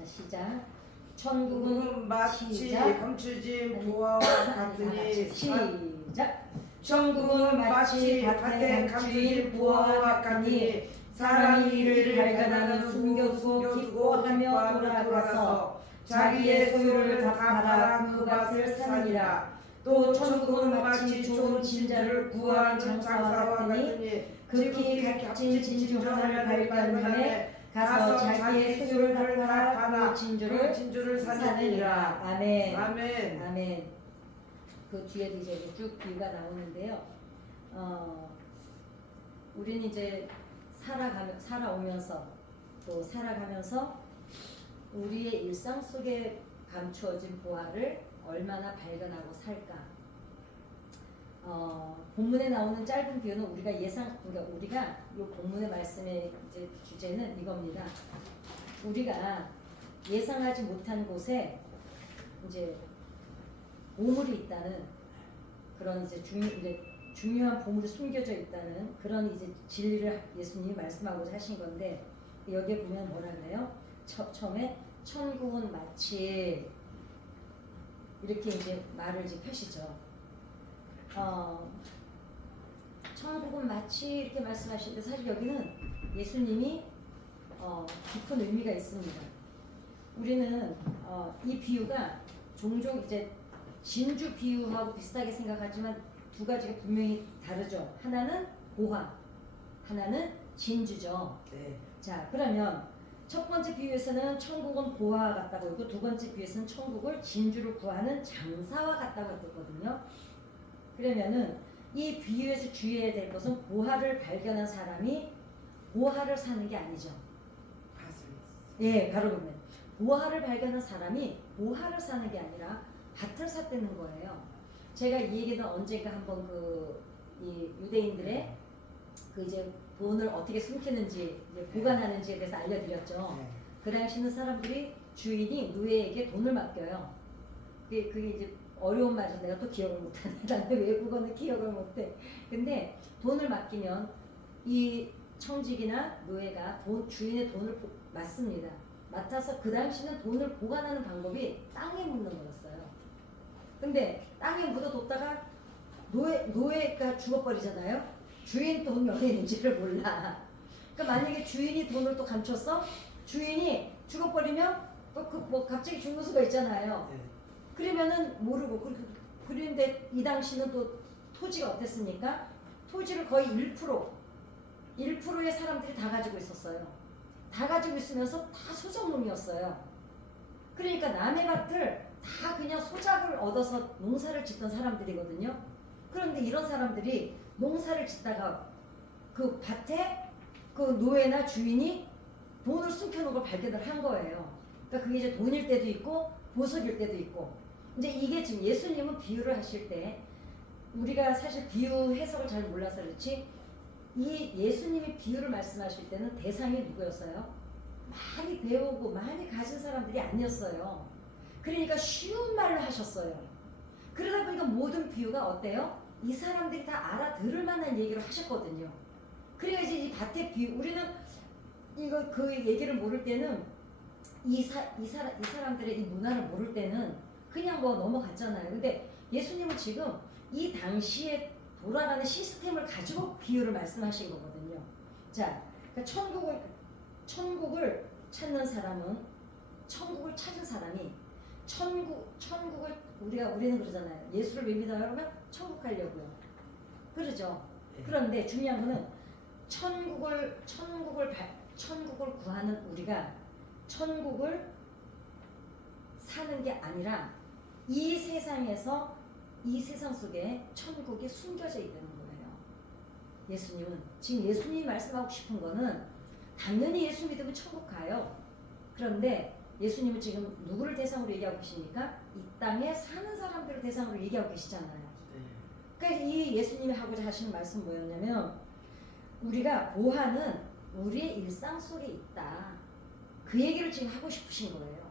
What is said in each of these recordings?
자, 시작. 천국은 마치 시작. 감추진 보화와 같으니 시작. 천국은 마치 밭에 감추진 보화와 같으니 사람이 이를 발견하는 숨겨두고 기뻐하며 돌아가서 자기의 소유를 다 팔아 그 밭을 사느니라. 또 천국은 마치 좋은 진자를 구하는 장사와 같으니 급히 값진 진주 하나를 발견하매 가서 자기의 소유를 다 팔아 그 진주를 사느니라. 아멘. 아멘. 아멘. 그 뒤에도 이제 쭉 비유가 나오는데요. 우리는 이제 살아오면서 또 살아가면서 우리의 일상 속에 감추어진 보화를 얼마나 발견하고 살까. 본문에 나오는 짧은 비유는 그러니까 우리가 이 본문의 말씀의 이제 주제는 이겁니다. 우리가 예상하지 못한 곳에 이제 보물이 있다는 그런 이제 중요한 보물이 숨겨져 있다는 그런 이제 진리를 예수님이 말씀하고자 하신 건데, 여기에 보면 뭐라 그래요? 처음에 천국은 마치 이렇게 이제 말을 이제 펴시죠. 천국은 마치 이렇게 말씀하시는데, 사실 여기는 예수님이 깊은 의미가 있습니다. 우리는 이 비유가 종종 이제 진주 비유하고 비슷하게 생각하지만 두 가지가 분명히 다르죠. 하나는 보화, 하나는 진주죠. 네. 자, 그러면 첫 번째 비유에서는 천국은 보화와 같다고 했고, 두 번째 비유에서는 천국을 진주를 구하는 장사와 같다고 했거든요. 그러면은 이 비유에서 주의해야 될 것은 보화를 발견한 사람이 보화를 사는 게 아니죠. 예, 바로 그러면 보화를 발견한 사람이 보화를 사는 게 아니라 밭을 샀다는 거예요. 제가 이 얘기는 언젠가 한번 이 유대인들의 그 이제 돈을 어떻게 숨기는지 이제 보관하는지에 대해서 알려드렸죠. 그 당시는 사람들이 주인이 노예에게 돈을 맡겨요. 그게 이제 어려운 말이죠. 내가 또 기억을 못하네. 나는 외국어는 기억을 못해. 근데 돈을 맡기면 이 청직이나 노예가 주인의 돈을 맡습니다. 맡아서 그 당시는 돈을 보관하는 방법이 땅에 묻는 거였어요. 근데 땅에 묻어뒀다가 노예가 죽어버리잖아요. 주인 돈 어디 있는지를 몰라. 그러니까 만약에 주인이 돈을 또 감췄어? 주인이 죽어버리면 뭐 갑자기 죽는 수가 있잖아요. 그러면은 모르고, 그런데 이 당시는 또 토지가 어땠습니까? 토지를 거의 1%의 사람들이 다 가지고 있었어요. 다 가지고 있으면서 다 소작농이었어요. 그러니까 남의 밭을 다 그냥 소작을 얻어서 농사를 짓던 사람들이거든요. 그런데 이런 사람들이 농사를 짓다가 그 밭에 그 노예나 주인이 돈을 숨겨놓은 걸 발견을 한 거예요. 그러니까 그게 이제 돈일 때도 있고 보석일 때도 있고. 이제 이게 지금 예수님은 비유를 하실 때, 우리가 사실 비유 해석을 잘 몰라서 그렇지, 이 예수님이 비유를 말씀하실 때는 대상이 누구였어요? 많이 배우고 많이 가진 사람들이 아니었어요. 그러니까 쉬운 말로 하셨어요. 그러다 보니까 모든 비유가 어때요? 이 사람들이 다 알아들을 만한 얘기를 하셨거든요. 그래야지 이 밭의 비유, 우리는 그 얘기를 모를 때는 이 사람들의 이 문화를 모를 때는 그냥 뭐 넘어갔잖아요. 근데 예수님은 지금 이 당시에 돌아가는 시스템을 가지고 비유를 말씀하신 거거든요. 자, 그러니까 천국을 찾는 사람은, 천국을 찾은 사람이 천국을 우리는 그러잖아요. 예수를 왜 믿어요? 그러면 천국 가려고요. 그러죠. 그런데 중요한 거는 천국을 구하는 우리가 천국을 사는 게 아니라 이 세상에서, 이 세상 속에 천국이 숨겨져 있다는 거예요. 예수님은 지금 예수님이 말씀하고 싶은 거는, 당연히 예수 믿으면 천국 가요. 그런데 예수님은 지금 누구를 대상으로 얘기하고 계십니까? 이 땅에 사는 사람들을 대상으로 얘기하고 계시잖아요. 그러니까 이 예수님이 하고자 하시는 말씀 뭐였냐면, 우리가 보화는 우리의 일상 속에 있다. 그 얘기를 지금 하고 싶으신 거예요.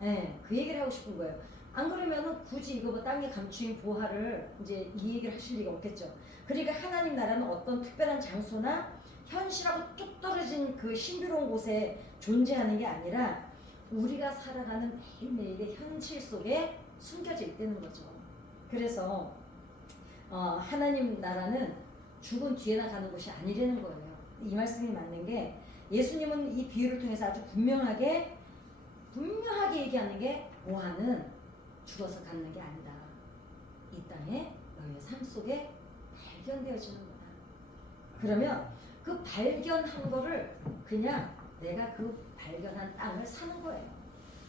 네, 그 얘기를 하고 싶은 거예요. 안 그러면은 굳이 이거 뭐 땅에 감추인 보화를 이제 이 얘기를 하실 리가 없겠죠. 그러니까 하나님 나라는 어떤 특별한 장소나 현실하고 뚝 떨어진 그 신비로운 곳에 존재하는 게 아니라 우리가 살아가는 매일매일의 현실 속에 숨겨져 있다는 거죠. 그래서 하나님 나라는 죽은 뒤에나 가는 곳이 아니라는 거예요. 이 말씀이 맞는 게 예수님은 이 비유를 통해서 아주 분명하게 얘기하는 게 고아는 죽어서 갖는 게 아니다. 이 땅에 너희의 삶 속에 발견되어지는 거다. 그러면 그 발견한 거를 그냥 내가 그 발견한 땅을 사는 거예요.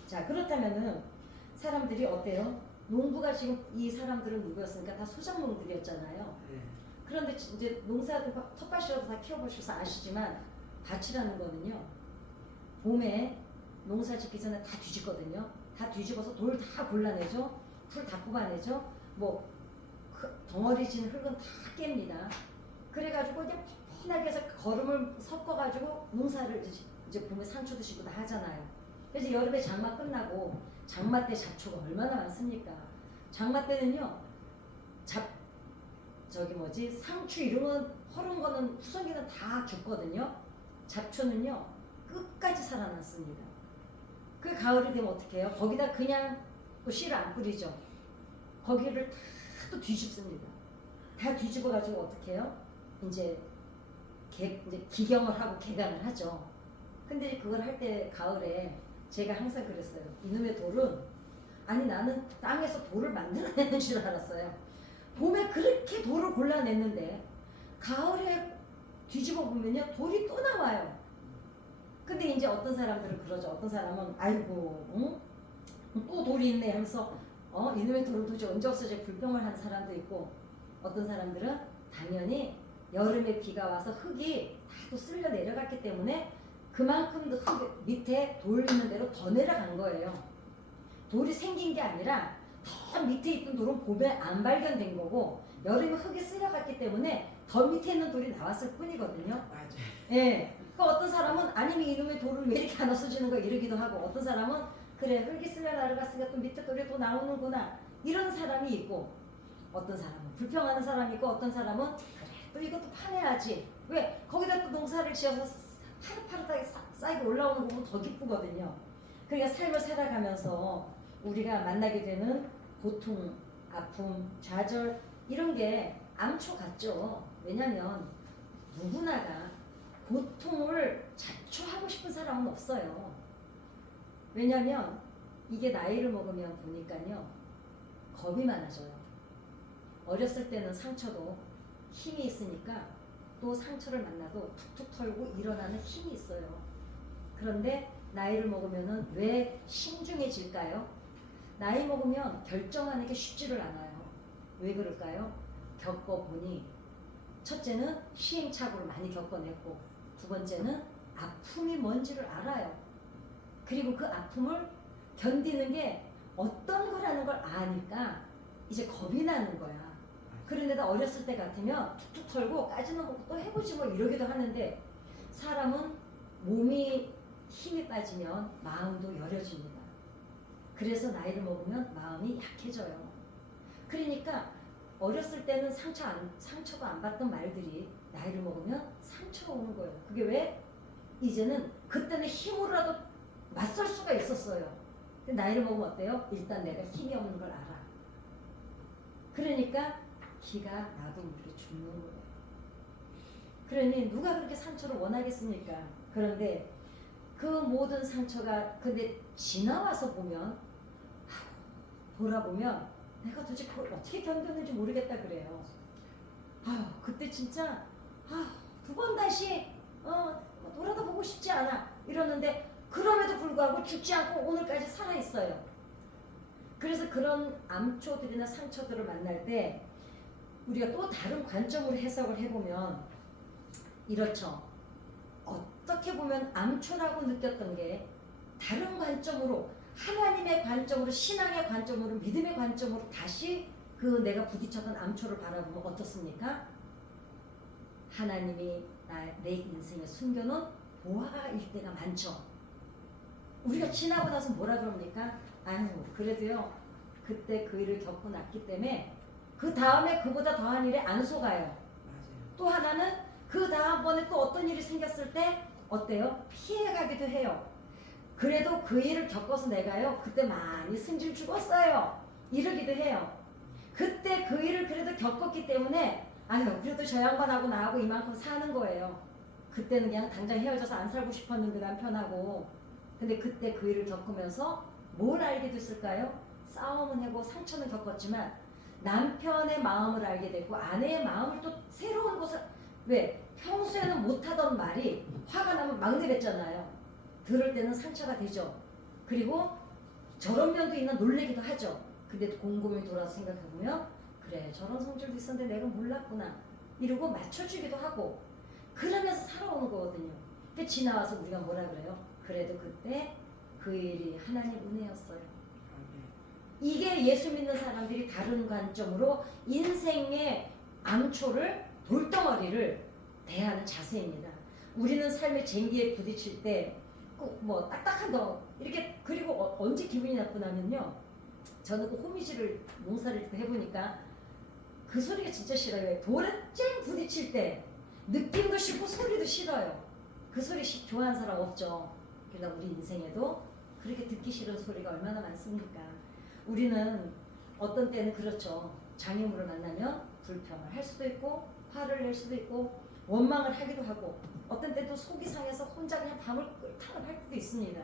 자, 그렇다면은 사람들이 어때요? 농부가 지금 이 사람들은 누구였습니까? 다 소작농들이었잖아요. 그런데 이제 농사도 텃밭이라도 다 키워보셔서 아시지만 밭이라는 거는요, 봄에 농사 짓기 전에 다 뒤집거든요. 다 뒤집어서 돌 다 골라내죠. 풀 다 뽑아내죠. 뭐 덩어리 진 흙은 다 깹니다. 그래가지고 그냥 편하게 해서 거름을 섞어가지고 농사를 이제 봄에 상추 드시고 다 하잖아요. 그래서 여름에 장마 끝나고 장마 때 잡초가 얼마나 많습니까? 장마 때는요, 상추 이런 건 허른 거는 후성기는 다 죽거든요. 잡초는요 끝까지 살아났습니다. 그 가을이 되면 어떻게 해요? 거기다 그냥 또 씨를 안 뿌리죠. 거기를 다 또 뒤집습니다. 다 뒤집어가지고 어떻게 해요? 이제 기경을 하고 개간을 하죠. 근데 그걸 할 때 가을에 제가 항상 그랬어요. 이놈의 돌은, 아니 나는 땅에서 돌을 만들어내는 줄 알았어요. 봄에 그렇게 돌을 골라냈는데 가을에 뒤집어 보면요 돌이 또 나와요. 근데 이제 어떤 사람들은 그러죠. 어떤 사람은 아이고 응? 또 돌이 있네 하면서 이놈의 돌은 도대체 언제 없어져 불평을 하는 사람도 있고, 어떤 사람들은 당연히 여름에 비가 와서 흙이 다 또 쓸려 내려갔기 때문에 그만큼 흙 밑에 돌 있는 대로 더 내려간 거예요. 돌이 생긴 게 아니라 더 밑에 있던 돌은 봄에 안 발견된 거고, 여름에 흙이 쓸려갔기 때문에 더 밑에 있는 돌이 나왔을 뿐이거든요. 맞아요. 예. 그 어떤 사람은 아니면 이놈의 돌을 왜 이렇게 안 없어지는 거 이러기도 하고, 어떤 사람은 그래 흙이 쓸려 내려갔으니까 또 밑에 돌이 또 나오는구나 이런 사람이 있고, 어떤 사람은 불평하는 사람이 있고, 어떤 사람은 그래 또 이것도 파내야지, 왜 거기다 또 농사를 지어서 파릇파릇하게 쌓이게 올라오는 거 보면 더 기쁘거든요. 그러니까 삶을 살아가면서 우리가 만나게 되는 고통, 아픔, 좌절 이런 게 암초 같죠. 왜냐면 누구나가 고통을 자초하고 싶은 사람은 없어요. 왜냐면 이게 나이를 먹으면 보니까요 겁이 많아져요. 어렸을 때는 상처도 힘이 있으니까 또 상처를 만나도 툭툭 털고 일어나는 힘이 있어요. 그런데 나이를 먹으면은 왜 신중해질까요? 나이 먹으면 결정하는 게 쉽지를 않아요. 왜 그럴까요? 겪어보니 첫째는 시행착오를 많이 겪어냈고, 두 번째는 아픔이 뭔지를 알아요. 그리고 그 아픔을 견디는 게 어떤 거라는 걸 아니까 이제 겁이 나는 거야. 그런데도 어렸을 때 같으면 툭툭 털고 까지는 먹고 또 해보지 뭐 이러기도 하는데, 사람은 몸이 힘이 빠지면 마음도 여려집니다. 그래서 나이를 먹으면 마음이 약해져요. 그러니까 어렸을 때는 상처도 안 받던 말들이 나이를 먹으면 상처가 오는 거예요. 그게 왜? 이제는 그때는 힘으로라도 맞설 수가 있었어요. 근데 나이를 먹으면 어때요? 일단 내가 힘이 없는 걸 알아. 그러니까 기가 나도 모르게 죽는 거예요. 그러니 누가 그렇게 상처를 원하겠습니까? 그런데 그 모든 상처가 근데 지나와서 보면, 돌아보면 내가 도대체 그걸 어떻게 견뎠는지 모르겠다 그래요. 그때 진짜 두 번 다시 돌아다 보고 싶지 않아 이러는데, 그럼에도 불구하고 죽지 않고 오늘까지 살아있어요. 그래서 그런 암초들이나 상처들을 만날 때 우리가 또 다른 관점으로 해석을 해보면 이렇죠. 어떻게 보면 암초라고 느꼈던 게 다른 관점으로, 하나님의 관점으로, 신앙의 관점으로, 믿음의 관점으로 다시 그 내가 부딪혔던 암초를 바라보면 어떻습니까? 하나님이 내 인생에 숨겨놓은 보화일 때가 많죠. 우리가 지나고 나서 뭐라 그럽니까? 아유 그래도요 그때 그 일을 겪고 났기 때문에 그 다음에 그보다 더한 일에 안 속아요. 맞아요. 또 하나는 그 다음번에 또 어떤 일이 생겼을 때 어때요? 피해가기도 해요. 그래도 그 일을 겪어서 내가요 그때 많이 승질 죽었어요 이러기도 해요. 그때 그 일을 그래도 겪었기 때문에 아유 그래도 저 양반하고 나하고 이만큼 사는 거예요. 그때는 그냥 당장 헤어져서 안 살고 싶었는데 남편하고. 근데 그때 그 일을 겪으면서 뭘 알게 됐을까요? 싸움은 하고 상처는 겪었지만 남편의 마음을 알게 됐고 아내의 마음을 또 새로운 곳을 왜? 평소에는 못하던 말이 화가 나면 막 내뱉잖아요. 들을 때는 상처가 되죠. 그리고 저런 면도 있나 놀래기도 하죠. 근데 곰곰이 돌아서 생각해보면 그래 저런 성질도 있었는데 내가 몰랐구나 이러고 맞춰주기도 하고 그러면서 살아오는 거거든요. 그 지나와서 우리가 뭐라 그래요? 그래도 그때 그 일이 하나님 은혜였어요. 이게 예수 믿는 사람들이 다른 관점으로 인생의 암초를 돌덩어리를 대하는 자세입니다. 우리는 삶의 쟁기에 부딪힐 때 뭐 딱딱한 거 이렇게 그리고 언제 기분이 나쁘냐면요. 저는 그 호미질을 농사를 해보니까 그 소리가 진짜 싫어요. 돌에 쨍 부딪힐 때 느낌도 싫고 소리도 싫어요. 그 소리 좋아하는 사람 없죠. 그러나 우리 인생에도 그렇게 듣기 싫은 소리가 얼마나 많습니까? 우리는 어떤 때는 그렇죠. 장애물을 만나면 불평을 할 수도 있고 화를 낼 수도 있고 원망을 하기도 하고 어떤 때도 속이 상해서 혼자 그냥 밤을 꿀탕을 할 때도 있습니다.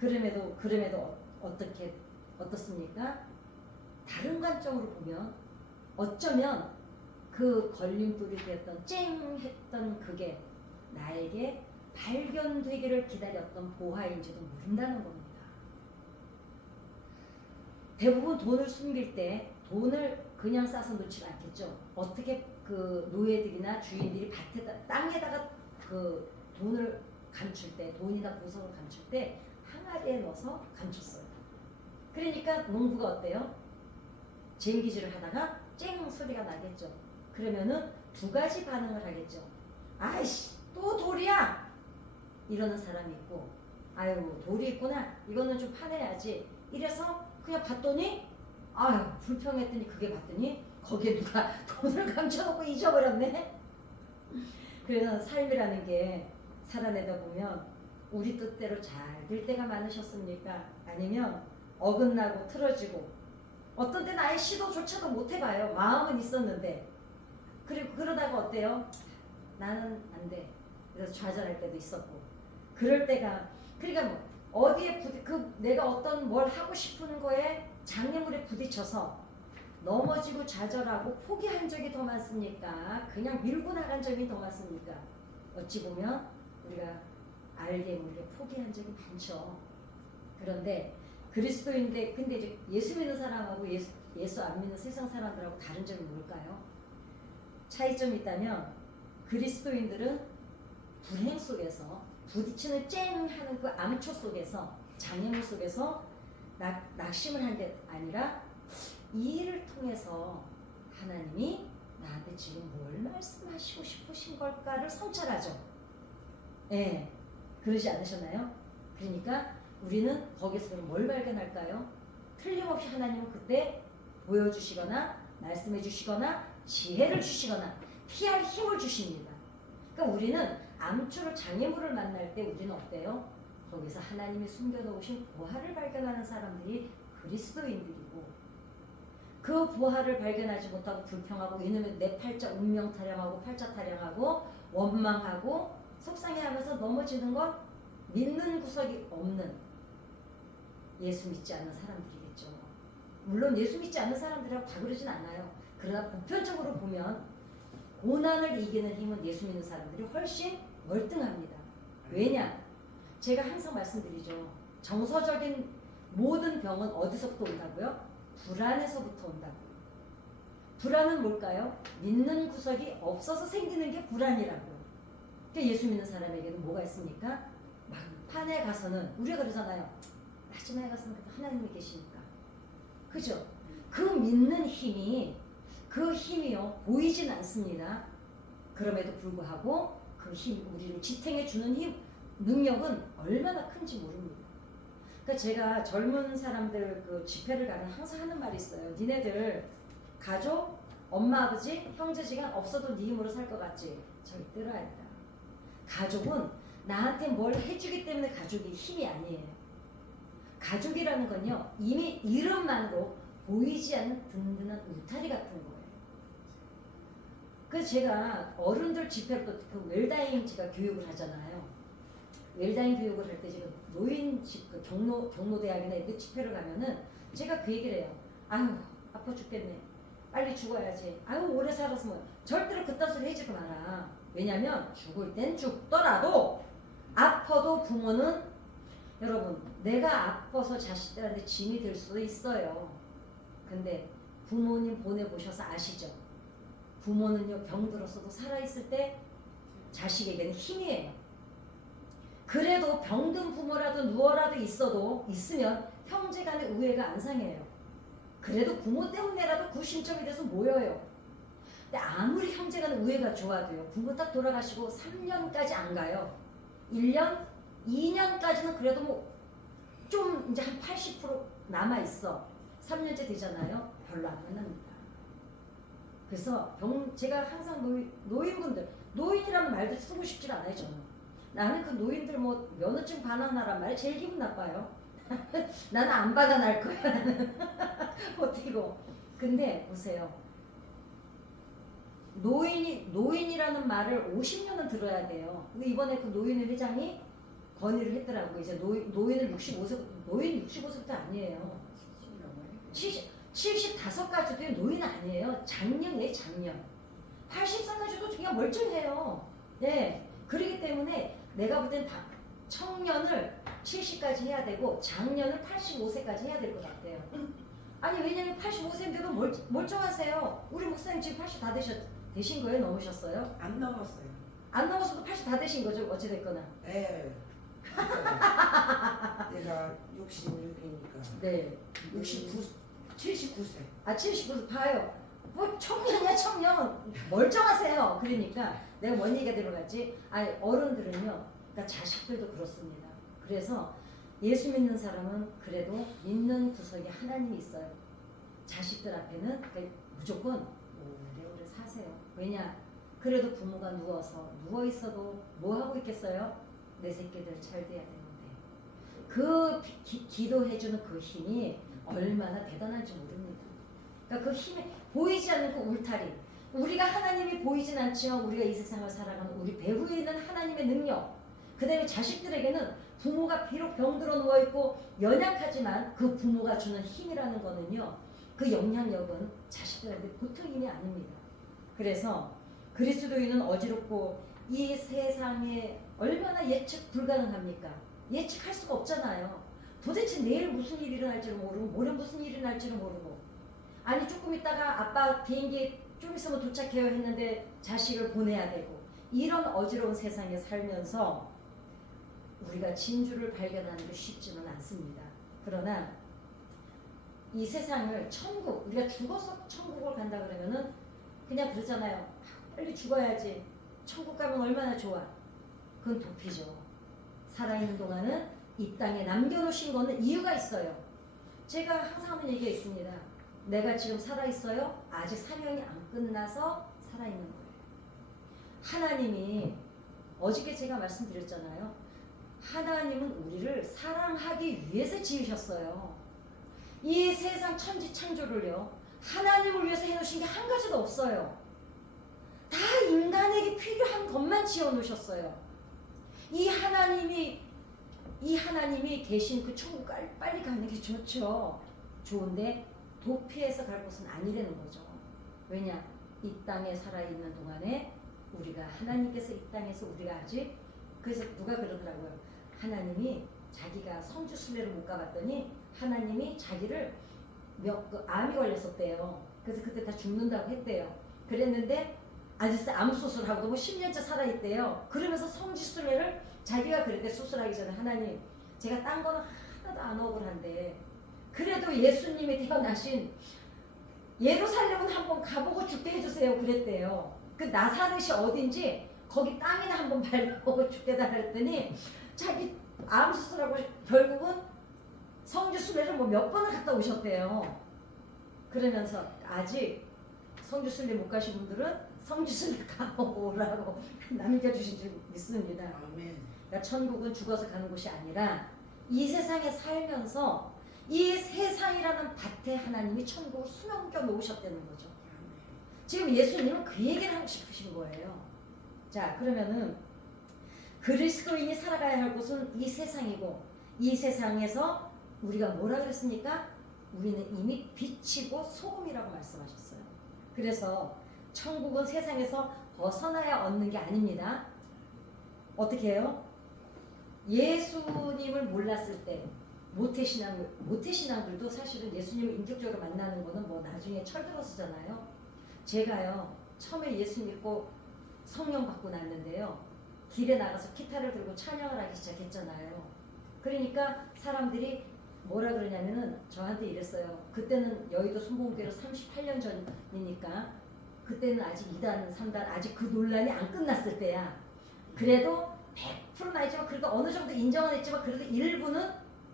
그럼에도 어떻습니까? 다른 관점으로 보면 어쩌면 그 걸림돌이 되었던 쨍 했던 그게 나에게 발견되기를 기다렸던 보화인지도 모른다는 겁니다. 대부분 돈을 숨길 때 돈을 그냥 싸서 놓지 않겠죠. 어떻게 그 노예들이나 주인들이 밭에다 땅에다가 그 돈을 감출 때 돈이나 보석을 감출 때 항아리에 넣어서 감췄어요. 그러니까 농부가 어때요? 쟁기질을 하다가 쨍 소리가 나겠죠. 그러면은 두 가지 반응을 하겠죠. 아이씨 또 돌이야 이러는 사람이 있고 아유 돌이 있구나 이거는 좀 파내야지 이래서 그냥 봤더니 아유 불평했더니 그게 봤더니 거기에 누가 돈을 감춰놓고 잊어버렸네. 그래서 삶이라는 게 살아내다 보면 우리 뜻대로 잘 될 때가 많으셨습니까? 아니면 어긋나고 틀어지고 어떤 때는 아예 시도조차도 못 해봐요. 마음은 있었는데 그리고 그러다가 어때요? 나는 안 돼. 그래서 좌절할 때도 있었고 그럴 때가 그러니까 뭐 어디에 내가 어떤 뭘 하고 싶은 거에 장애물에 부딪혀서 넘어지고 좌절하고 포기한 적이 더 많습니까? 그냥 밀고 나간 적이 더 많습니까? 어찌 보면 우리가 알게 모르게 포기한 적이 많죠. 그런데 그리스도인데 근데 이제 예수 믿는 사람하고 예수 안 믿는 세상 사람들하고 다른 점이 뭘까요? 차이점이 있다면 그리스도인들은 불행 속에서 부딪히는 쨍 하는 그 암초 속에서 장애물 속에서 낙심을 한 게 아니라 이 일을 통해서 하나님이 나한테 지금 뭘 말씀하시고 싶으신 걸까를 성찰하죠. 예, 그러지 않으셨나요? 그러니까 우리는 거기서 뭘 발견할까요? 틀림없이 하나님은 그때 보여주시거나 말씀해 주시거나 지혜를 주시거나 피할 힘을 주십니다. 그러니까 우리는 암초를 장애물을 만날 때 우리는 어때요? 거기서 하나님이 숨겨놓으신 보화를 발견하는 사람들이 그리스도인들이고 그 보화를 발견하지 못하고 불평하고 이놈의 내 팔자 운명 타령하고 팔자 타령하고 원망하고 속상해하면서 넘어지는 건 믿는 구석이 없는 예수 믿지 않는 사람들이겠죠. 물론 예수 믿지 않는 사람들이라고 다 그러진 않아요. 그러나 보편적으로 보면 고난을 이기는 힘은 예수 믿는 사람들이 훨씬 월등합니다. 왜냐? 제가 항상 말씀드리죠. 정서적인 모든 병은 어디서부터 온다고요? 불안에서부터 온다고요. 불안은 뭘까요? 믿는 구석이 없어서 생기는 게 불안이라고요. 그러니까 예수 믿는 사람에게는 뭐가 있습니까? 막판에 가서는 우리가 그러잖아요. 마지막에 가서는 하나님이 계시니까. 그죠? 그 믿는 힘이 그 힘이요 보이진 않습니다. 그럼에도 불구하고 그 힘, 우리를 지탱해 주는 힘, 능력은 얼마나 큰지 모릅니다. 그러니까 제가 젊은 사람들 그 집회를 가면 항상 하는 말이 있어요. 니네들 가족, 엄마, 아버지, 형제지간 없어도 네 힘으로 살 것 같지? 절대로 아니다. 가족은 나한테 뭘 해주기 때문에 가족이 힘이 아니에요. 가족이라는 건요 이미 이름만으로 보이지 않는 든든한 울타리 같은 거예요. 그래서 제가 어른들 집회로 그 웰다잉 제가 교육을 하잖아요. 웰다잉 교육을 할 때 지금 노인 집 그 경로대학이나 이런 집회를 가면은 제가 그 얘기를 해요. 아유 아파 죽겠네. 빨리 죽어야지. 아유 오래 살아서 뭐 절대로 그딴 소리 해주지 마라. 왜냐면 죽을 땐 죽더라도 아파도 부모는 여러분 내가 아파서 자식들한테 짐이 될 수도 있어요. 근데 부모님 보내보셔서 아시죠? 부모는요 병들었어도 살아있을 때 자식에게는 힘이에요. 그래도 병든 부모라도 누워라도 있으면 형제간의 우애가 안 상해요. 그래도 부모 때문에라도 구심점이 돼서 모여요. 근데 아무리 형제간의 우애가 좋아도요 부모 딱 돌아가시고 3년까지 안 가요. 1년, 2년까지는 그래도 뭐 좀 이제 한 80% 남아 있어. 3년째 되잖아요. 별로 안 만납니다. 그래서 제가 항상 노인분들 노인이라는 말도 쓰고 싶지 않아요. 저는 나는 그 노인들 뭐 면허증 반환하란 말에 제일 기분 나빠요. 나는 안 받아날 거야. 나는 버티고. 근데 보세요. 노인이라는 말을 50년은 들어야 돼요. 근데 이번에 그 노인회 회장이 건의를 했더라고요. 이제 노인을 65세부터 아니에요. 75까지도 노인 아니에요. 장년이에요, 장년. 80살까지도 그냥 멀쩡해요. 네. 그렇기 때문에 내가 볼 땐 청년을 70까지 해야 되고 장년을 85세까지 해야 될 것 같아요. 아니 왜냐면 85세인데도 멀쩡하세요. 우리 목사님 지금 80 다 되신 거예요? 넘으셨어요? 안 넘었어요. 안 넘었어도 80 다 되신 거죠? 어찌됐거나. 네. 내가 66이니까. 네. 79세. 아 79세 봐요. 뭐 청년이야 청년. 멀쩡하세요. 그러니까 내가 뭔 얘기가 들어갔지? 아니 어른들은요. 그러니까 자식들도 그렇습니다. 그래서 예수 믿는 사람은 그래도 믿는 구석에 하나님이 있어요. 자식들 앞에는 그러니까 무조건 오래오래 사세요. 왜냐? 그래도 부모가 누워 있어도 뭐 하고 있겠어요? 내 새끼들 잘 돼야 되는데 그 기도해주는 그 힘이 얼마나 대단한지 모릅니다. 그러니까 그 힘이 보이지 않는 그 울타리. 우리가 하나님이 보이진 않지만 우리가 이 세상을 살아가는 우리 배후에 있는 하나님의 능력. 그 다음에 자식들에게는 부모가 비록 병들어 누워있고 연약하지만 그 부모가 주는 힘이라는 거는요. 그 영향력은 자식들한테 보통 힘이 아닙니다. 그래서 그리스도인은 어지럽고 이 세상에 얼마나 예측 불가능합니까? 예측할 수가 없잖아요. 도대체 내일 무슨 일이 일어날지를 모르고 모레 무슨 일이 일어날지를 모르고 아니 조금 있다가 아빠 비행기 좀 있으면 도착해요 했는데 자식을 보내야 되고 이런 어지러운 세상에 살면서 우리가 진주를 발견하는 게 쉽지는 않습니다. 그러나 이 세상을 천국, 우리가 죽어서 천국을 간다 그러면은 그냥 그러잖아요. 빨리 죽어야지. 천국 가면 얼마나 좋아. 그건 도피죠. 살아있는 동안은 이 땅에 남겨놓으신 거는 이유가 있어요. 제가 항상 하는 얘기가 있습니다. 내가 지금 살아있어요. 아직 사명이 안 끝나서 살아있는 거예요. 하나님이 어저께 제가 말씀드렸잖아요. 하나님은 우리를 사랑하기 위해서 지으셨어요. 이 세상 천지 창조를요. 하나님을 위해서 해놓으신 게 한 가지도 없어요. 다 인간에게 필요한 것만 지어놓으셨어요. 이 하나님이 계신 그 천국 빨리 가는 게 좋죠. 좋은데 도피해서 갈 곳은 아니라는 거죠. 왜냐? 이 땅에 살아있는 동안에 우리가 하나님께서 이 땅에서 우리가 아직 그래서 누가 그러더라고요. 하나님이 자기가 성주 순례를 못 가봤더니 하나님이 자기를 암이 걸렸었대요. 그래서 그때 다 죽는다고 했대요. 그랬는데 아직 암 수술하고도 뭐 10년째 살아있대요. 그러면서 성지 순례를 자기가 그랬대. 수술하기 전에 하나님 제가 딴 거는 하나도 안 억울한데 그래도 예수님이 태어나신 예루살렘은 한번 가보고 죽게 해주세요 그랬대요. 그 나사렛이 어딘지 거기 땅이나 한번 밟아보고 죽게 달라 했더니 자기 암 수술하고 결국은 성지 순례를 뭐 몇 번을 갔다 오셨대요. 그러면서 아직 성지 순례 못 가신 분들은 성지 순례 가보라고 남겨주신 줄 믿습니다. 아멘. 그러니까 천국은 죽어서 가는 곳이 아니라 이 세상에 살면서 이 세상이라는 밭에 하나님이 천국을 수놓겨 놓으셨다는 거죠. 지금 예수님은 그 얘기를 하고 싶으신 거예요. 자, 그러면은 그리스도인이 살아가야 할 곳은 이 세상이고, 이 세상에서 우리가 뭐라 그랬습니까? 우리는 이미 빛이고 소금이라고 말씀하셨어요. 그래서 천국은 세상에서 벗어나야 얻는 게 아닙니다. 어떻게 해요? 예수님을 몰랐을 때 모태신앙들도 사실은 예수님을 인격적으로 만나는 거는 뭐 나중에 철들어서잖아요. 제가요 처음에 예수 믿고 성령 받고 났는데요, 길에 나가서 기타를 들고 찬양을 하기 시작했잖아요. 그러니까 사람들이 뭐라 그러냐면은 저한테 이랬어요. 그때는 여의도 순복음교회로 38년 전이니까 그때는 아직 2단 3단 아직 그 논란이 안 끝났을 때야. 그래도 100%는 아니지만 그래도 어느 정도 인정은 했지만 그래도 일부는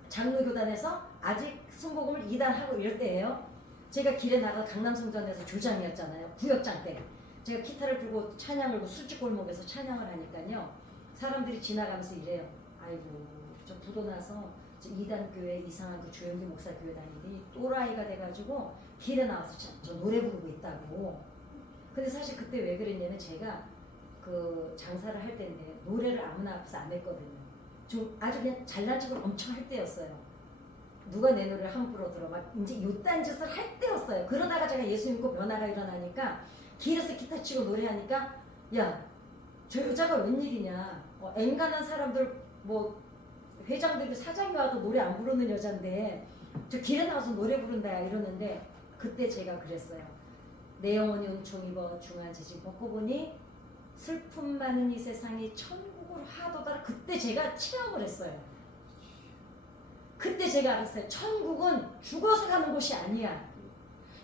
장로교단에서 아직 순복음을 2단 하고 이럴 때예요. 제가 길에 나가 강남성전에서 조장이었잖아요. 구역장 때 제가 기타를 들고 찬양을 하고 술집골목에서 찬양을 하니까요, 사람들이 지나가면서 이래요. 아이고 저 부도 나서 저 2단 교회 이상한 그 조영기 목사 교회 다니더니 또라이가 돼가지고 길에 나와서 저 노래 부르고 있다고. 근데 사실 그때 왜 그랬냐면 제가 그 장사를 할 때인데 노래를 아무나 앞에서 안 했거든요. 좀 아주 그냥 잘난 척을 엄청 할 때였어요. 누가 내 노래를 함부로 들어 막 이제 요딴 짓을 할 때였어요. 그러다가 제가 예수 믿고 변화가 일어나니까 길에서 기타 치고 노래하니까 야, 저 여자가 웬일이냐, 앵간한 사람들 뭐 회장들이 사장이 와도 노래 안 부르는 여잔데 저 길에 나와서 노래 부른다 이러는데, 그때 제가 그랬어요. 내 영혼이 은총 입어 중한 지진 벗고 보니 슬픔 많은 이 세상이 천국을 하도다. 그때 제가 체험을 했어요. 그때 제가 알았어요. 천국은 죽어서 가는 곳이 아니야.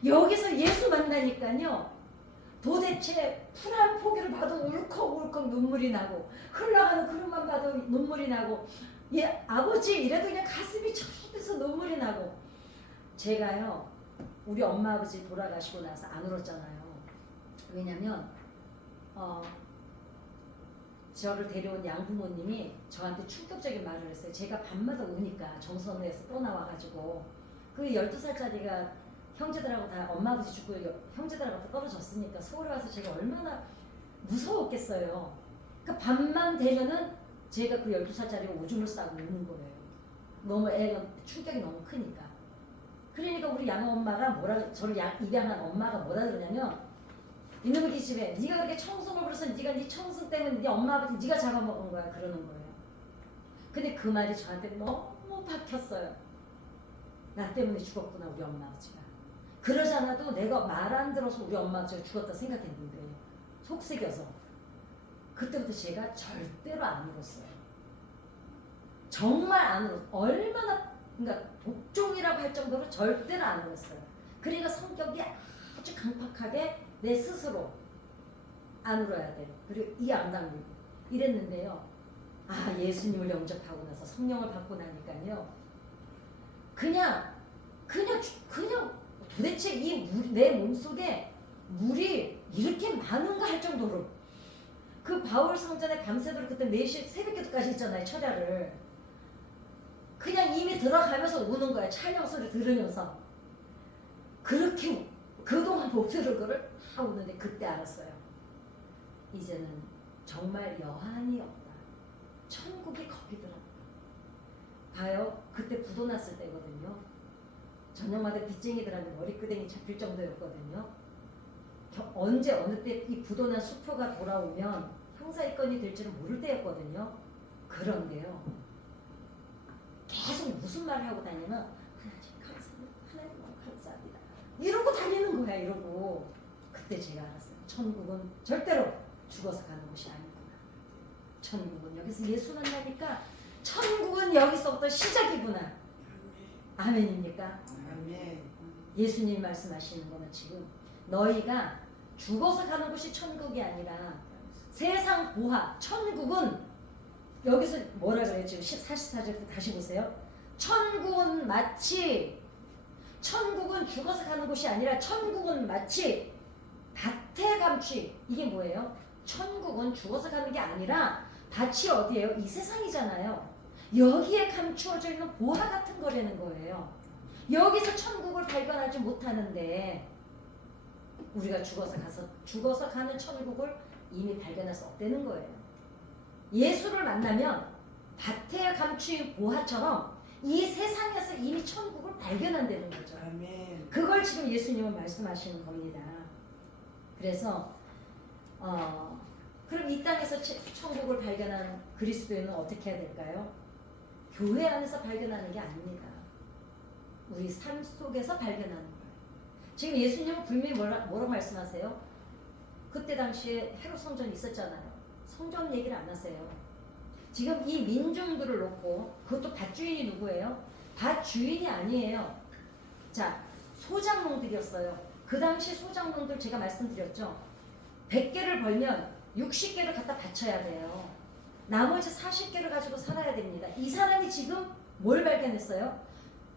여기서 예수 만나니까요, 도대체 풀 한 포기를 봐도 울컥울컥 눈물이 나고, 흘러가는 구름만 봐도 눈물이 나고, 예, 아버지 이래도 그냥 가슴이 철해서 눈물이 나고. 제가요 우리 엄마 아버지 돌아가시고 나서 안 울었잖아요. 왜냐면 저를 데려온 양부모님이 저한테 충격적인 말을 했어요. 제가 밤마다 우니까 정선회에서 또 나와가지고 그 12살짜리가 형제들하고 다 엄마 아버지 죽고 형제들하고 떨어졌으니까 서울에 와서 제가 얼마나 무서웠겠어요. 그러니까 밤만 되면은 제가 그 12살짜리가 오줌을 싸고 우는 거예요. 너무 애가 충격이 너무 크니까. 그러니까 우리 양엄마가 저를 입양한 엄마가 뭐라 그러냐면, 이놈의 기집애, 네가 그렇게 청승을 부려서 네가 네 청승 때문에 네 엄마 아버지 네가 잡아먹은 거야, 그러는 거예요. 근데 그 말이 저한테 너무 박혔어요. 나 때문에 죽었구나 우리 엄마 아버지가. 그러지 않아도 내가 말 안 들어서 우리 엄마 아버지가 죽었다 생각했는데 속색여서 그때부터 제가 절대로 안 울었어요. 정말 안 울었어요. 얼마나, 그러니까 독종이라고 할 정도로 절대로 안 울었어요. 그러니까 성격이 아주 강팍하게 내 스스로 안 울어야 돼요. 그리고 이 안 담기고 이랬는데요. 아, 예수님을 영접하고 나서 성령을 받고 나니까요, 그냥 도대체 내 몸속에 물이 이렇게 많은가 할 정도로, 그 바울 성전에 밤새도록 그때 4시 새벽기도까지 있잖아요, 철야를. 그냥 이미 들어가면서 우는 거야, 찬양 소리 들으면서. 그렇게 그동안 못 들을 거를 다 우는데 그때 알았어요. 이제는 정말 여한이 없다. 천국이 거기더라. 봐요, 그때 부도 났을 때거든요. 저녁마다 빚쟁이들한테 머리끄댕이 잡힐 정도였거든요. 언제 어느 때 이 부도난 수표가 돌아오면 형사입건이 될지는 모를 때였거든요. 그런데요, 계속 무슨 말을 하고 다니면 하나님 감사합니다, 하나님 너무 감사합니다 이러고 다니는 거야, 이러고. 그때 제가 알았어요. 천국은 절대로 죽어서 가는 곳이 아니구나. 천국은 여기서 예수 만나니까 천국은 여기서부터 시작이구나. 아멘입니까? 아멘. 예수님 말씀하시는 거는 지금 너희가 죽어서 가는 곳이 천국이 아니라 세상 보화, 천국은 여기서 뭐라 그래요? 지금 44절 다시 보세요. 천국은 죽어서 가는 곳이 아니라 천국은 마치 밭에 감취. 이게 뭐예요? 천국은 죽어서 가는 게 아니라 밭이 어디예요? 이 세상이잖아요. 여기에 감추어져 있는 보화 같은 거라는 거예요. 여기서 천국을 발견하지 못하는데 우리가 죽어서 가는 천국을 이미 발견할 수 없다는 거예요. 예수를 만나면 밭에 감추인 보화처럼 이 세상에서 이미 천국을 발견한다는 거죠. 아멘. 그걸 지금 예수님은 말씀하시는 겁니다. 그래서 그럼 이 땅에서 천국을 발견한 그리스도인은 어떻게 해야 될까요? 교회 안에서 발견하는 게 아닙니다. 우리 삶 속에서 발견하는 거예요. 지금 예수님은 분명히 뭐라고 말씀하세요? 그때 당시에 헤롯 성전이 있었잖아요. 성전 얘기를 안 하세요. 지금 이 민중들을 놓고, 그것도 밭주인이 누구예요? 밭주인이 아니에요. 자, 소장농들이었어요. 그 당시 소장농들 제가 말씀드렸죠. 100개를 벌면 60개를 갖다 바쳐야 돼요. 나머지 40개를 가지고 살아야 됩니다. 이 사람이 지금 뭘 발견했어요?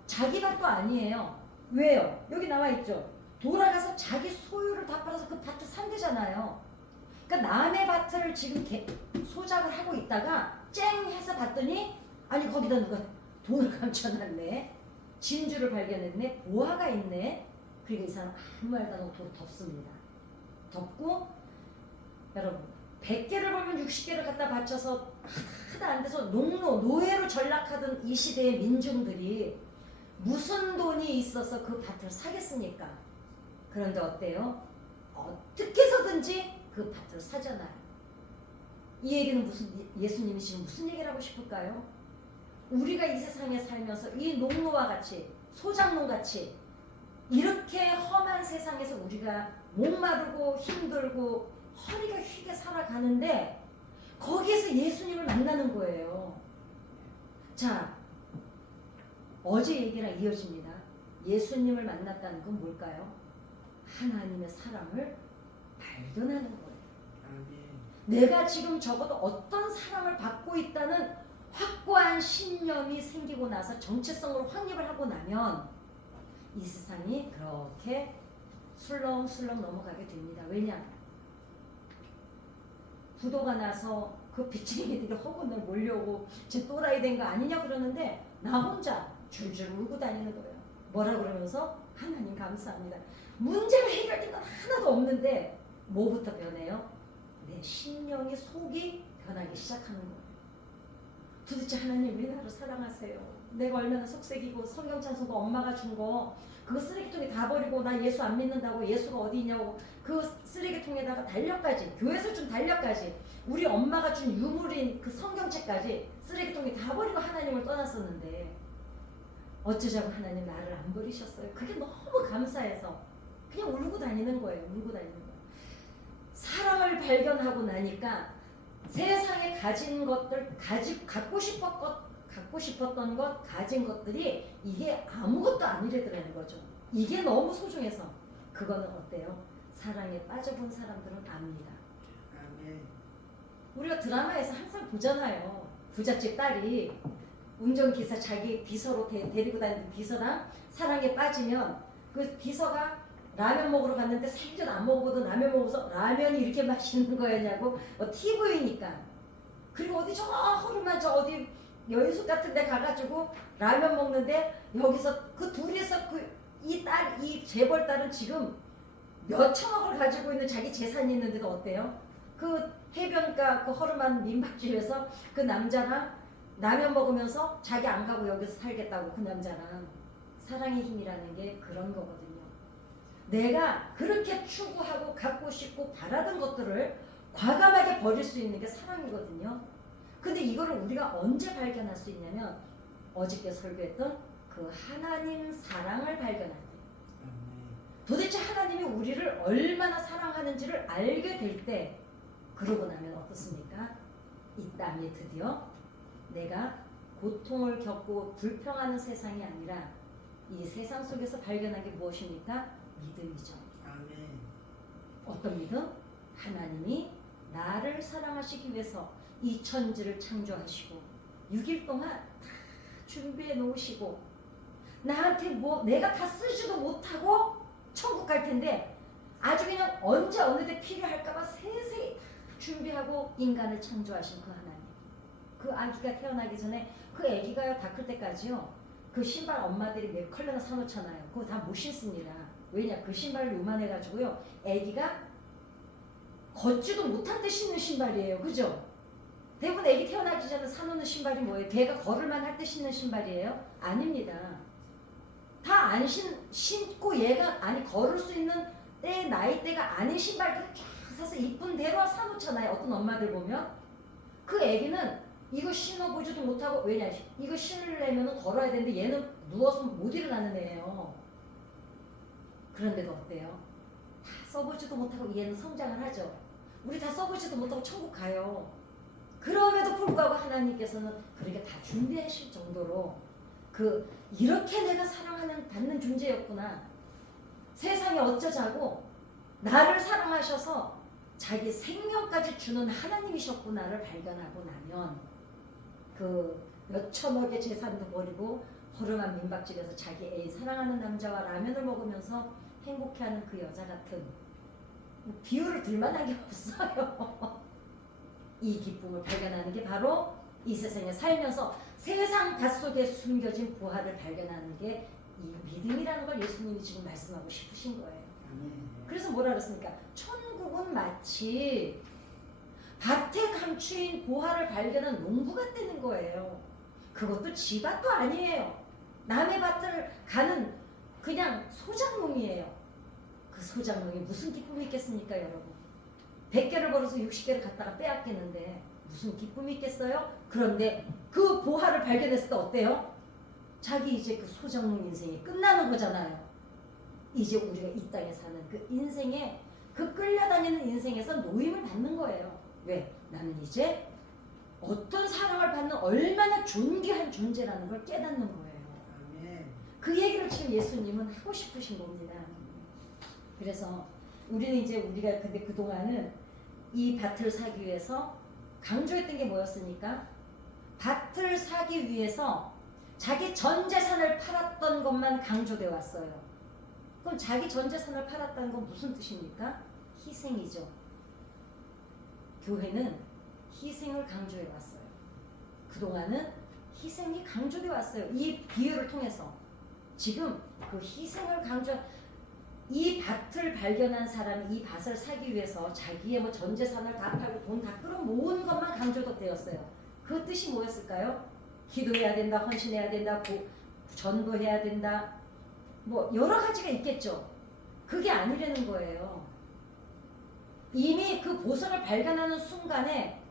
자기 밭도 아니에요. 왜요? 여기 나와 있죠. 돌아가서 자기 소유를 다 팔아서 그 밭을 산대잖아요. 그러니까 남의 밭을 지금 소작을 하고 있다가 쨍 해서 봤더니 아니 거기다 누가 돈을 감춰놨네. 진주를 발견했네. 보화가 있네. 그리고 이 사람 아무 말도 안 하고 돌을 덮습니다. 덮고 여러분 100개를 벌면 60개를 갖다 바쳐서 하다 안 돼서 노예로 전락하던 이 시대의 민중들이 무슨 돈이 있어서 그 밭을 사겠습니까? 그런데 어때요? 어떻게 해서든지 그 밭을 사잖아요. 이 얘기는 예수님이 지금 무슨 얘기를 하고 싶을까요? 우리가 이 세상에 살면서 이 농노와 같이 소장농 같이 이렇게 험한 세상에서 우리가 목마르고 힘들고 허리가 휘게 살아가는데 거기에서 예수님을 만나는 거예요. 자, 어제 얘기랑 이어집니다. 예수님을 만났다는 건 뭘까요? 하나님의 사랑을 발견하는 거예요. 아멘. 내가 지금 적어도 어떤 사랑을 받고 있다는 확고한 신념이 생기고 나서 정체성으로 확립을 하고 나면 이 세상이 그렇게 술렁술렁 넘어가게 됩니다. 왜냐? 부도가 나서 그 빚쟁이들이 허구날 몰려오고 제 또라이 된 거 아니냐 그러는데 나 혼자 줄줄 울고 다니는 거예요. 뭐라 그러면서 하나님 감사합니다. 문제가 해결된 건 하나도 없는데 뭐부터 변해요? 내 신령의 속이 변하기 시작하는 거예요. 도대체 하나님 왜 나를 사랑하세요? 내가 얼마나 속색이고 성경 찬송가 엄마가 준 거 그거 쓰레기통에 다 버리고 나 예수 안 믿는다고 예수가 어디 있냐고 그 쓰레기통에다가 달력까지 교회에서 준 달력까지 우리 엄마가 준 유물인 그 성경책까지 쓰레기통에 다 버리고 하나님을 떠났었는데 어쩌자고 하나님 나를 안 버리셨어요. 그게 너무 감사해서 그냥 울고 다니는 거예요. 울고 다니는 거예요. 사랑을 발견하고 나니까 세상에 가진 것들 갖고 싶었던 것 가진 것들이 이게 아무것도 아니래더라는 거죠. 이게 너무 소중해서 그거는 어때요? 사랑에 빠져본 사람들은 압니다. 아멘. 우리가 드라마에서 항상 보잖아요. 부잣집 딸이 운전기사 자기 비서로 데리고 다니는 비서랑 사랑에 빠지면 그 비서가 라면 먹으러 갔는데 생전 안 먹어보던 라면 먹어서 라면이 이렇게 맛있는 거였냐고 TV니까 그리고 어디 저 허름한 저 어디 여인숙 같은 데 가가지고 라면 먹는데 여기서 그 둘이서 이 재벌 딸은 지금 몇 천억을 가지고 있는 자기 재산이 있는데도 어때요? 그 해변가 그 허름한 민박집에서 그 남자랑 라면 먹으면서 자기 안 가고 여기서 살겠다고 그 남자랑 사랑의 힘이라는 게 그런 거거든요. 내가 그렇게 추구하고 갖고 싶고 바라던 것들을 과감하게 버릴 수 있는 게 사랑이거든요. 근데 이거를 우리가 언제 발견할 수 있냐면 어저께 설교했던 그 하나님 사랑을 발견할 때 도대체 하나님이 우리를 얼마나 사랑하는지를 알게 될 때 그러고 나면 어떻습니까? 이 땅에 드디어 내가 고통을 겪고 불평하는 세상이 아니라 이 세상 속에서 발견한 게 무엇입니까? 믿음이죠. 아멘. 어떤 믿음? 하나님이 나를 사랑하시기 위해서 이 천지를 창조하시고 6일 동안 다 준비해 놓으시고 나한테 뭐 내가 다 쓰지도 못하고 천국 갈 텐데 아주 그냥 언제 어느 때 필요할까봐 세세히 다 준비하고 인간을 창조하신 그 하나님. 그 그 아기가 태어나기 전에 그 아기가요 다 클 때까지요 그 신발 엄마들이 몇 컬러나 사놓잖아요. 그거 다 못 신습니다. 왜냐 그 신발을 요만해가지고요 아기가 걷지도 못할 때 신는 신발이에요. 그죠? 대부분 아기 태어나기 전에 사놓는 신발이 뭐예요? 걔가 걸을만 할 때 신는 신발이에요? 아닙니다. 다 안 신고 얘가 걸을 수 있는 나이대가 아닌 신발들을 쫙 사서 이쁜 대로 사놓잖아요. 어떤 엄마들 보면 그 애기는 이거 신어보지도 못하고 왜냐 이거 신으려면 걸어야 되는데 얘는 누워서 못 일어나는 애예요. 그런데도 어때요? 다 써보지도 못하고 얘는 성장을 하죠. 우리 다 써보지도 못하고 천국 가요. 그럼에도 불구하고 하나님께서는 그렇게 다 준비하실 정도로 이렇게 내가 사랑하는 받는 존재였구나. 세상에 어쩌자고 나를 사랑하셔서 자기 생명까지 주는 하나님이셨구나를 발견하고 나면 그 몇천억의 재산도 버리고 허름한 민박집에서 자기 애인 사랑하는 남자와 라면을 먹으면서 행복해하는 그 여자 같은 비유를 들만한 게 없어요. 이 기쁨을 발견하는 게 바로 이 세상에 살면서 세상 닷속에 숨겨진 부활을 발견하는 게 이 믿음이라는 걸 예수님이 지금 말씀하고 싶으신 거예요. 그래서 뭐라 그랬습니까? 천국은 마치 밭에 감추인 보화를 발견한 농부가 되는 거예요. 그것도 지 밭도 아니에요. 남의 밭을 가는 그냥 소작농이에요. 그 소작농이 무슨 기쁨이 있겠습니까, 여러분? 100개를 벌어서 60개를 갖다가 빼앗기는데 무슨 기쁨이 있겠어요? 그런데 그 보화를 발견했을 때 어때요? 자기 이제 그 소작농 인생이 끝나는 거잖아요. 이제 우리가 이 땅에 사는 그 인생에 그 끌려다니는 인생에서 노임을 받는 거예요. 왜? 나는 이제 어떤 사랑을 받는 얼마나 존귀한 존재라는 걸 깨닫는 거예요. 그 얘기를 지금 예수님은 하고 싶으신 겁니다. 그래서 우리는 이제 우리가 근데 그동안은 이 밭을 사기 위해서 강조했던 게 뭐였습니까? 밭을 사기 위해서 자기 전 재산을 팔았던 것만 강조돼 왔어요. 그럼 자기 전 재산을 팔았다는 건 무슨 뜻입니까? 희생이죠. 교회는 희생을 강조해 왔어요. 그동안은 희생이 강조돼 왔어요. 이 비유를 통해서 지금 그 희생을 이 밭을 발견한 사람이 이 밭을 사기 위해서 자기의 뭐 전 재산을 다 팔고 돈 다 끌어모은 것만 강조되었어요. 그 뜻이 뭐였을까요? 기도해야 된다, 헌신해야 된다, 전도해야 된다, 뭐 여러 가지가 있겠죠. 그게 아니라는 거예요. 이미 그 보석을 발견하는 순간에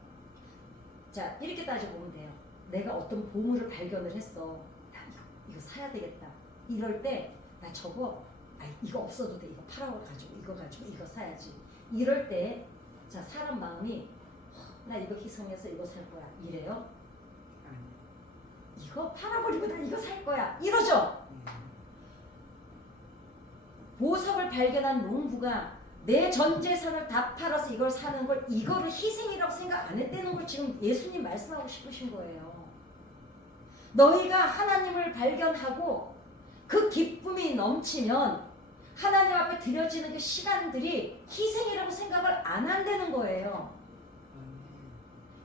자 이렇게 따져보면 돼요. 내가 어떤 보물을 발견을 했어. 나 이거 사야 되겠다. 이럴 때 나 저거 이거 없어도 돼. 이거 팔아가지고 이거 가지고 이거 사야지. 이럴 때 자 사람 마음이 나 이거 희생해서 이거 살 거야. 이래요? 이거 팔아버리고 나 이거 살 거야. 이러죠? 보석을 발견한 농부가 내 전 재산을 다 팔아서 이걸 사는 걸 이거를 희생이라고 생각 안 했다는 걸 지금 예수님 말씀하고 싶으신 거예요. 너희가 하나님을 발견하고 그 기쁨이 넘치면 하나님 앞에 드려지는 그 시간들이 희생이라고 생각을 안 한다는 거예요.